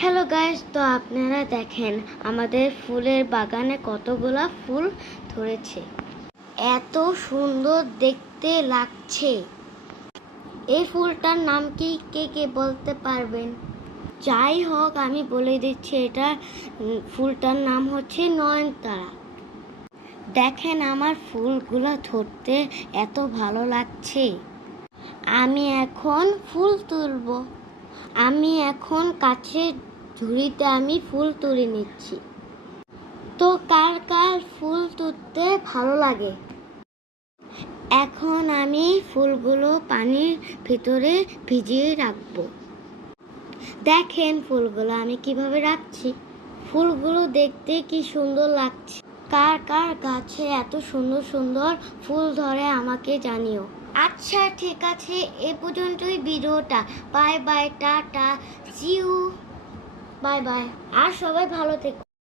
Hello guys, তো আপনারা দেখেন আমাদের ফুলের বাগানে কতগুলা ফুল ধরেছে। এত সুন্দর দেখতে লাগছে। এই ফুলটার নাম কি কে কে বলতে পারবেন? যাই হোক, আমি বলে দিচ্ছি, এটা ফুলটার নাম হচ্ছে নয়নতারা। দেখেন আমার ফুলগুলো ধরতে এত ভালো লাগছে। আমি এখন ফুল তুলব। আমি এখন কাছের ঝুড়িতে আমি ফুল তুলে নিচ্ছি। তো কার কার ফুল তুলতে ভালো লাগে? এখন আমি ফুলগুলো পানির ভিতরে ভিজিয়ে রাখবো। দেখেন ফুলগুলো আমি কিভাবে রাখছি। ফুলগুলো দেখতে কি সুন্দর লাগছে। কার কার গাছে এত সুন্দর সুন্দর ফুল ধরে আমাকে জানিও। আচ্ছা, ঠিক আছে, এ পর্যন্তই ভিডিওটা। Bye bye, tata, see you, bye bye. আর সবাই ভালো থেকো।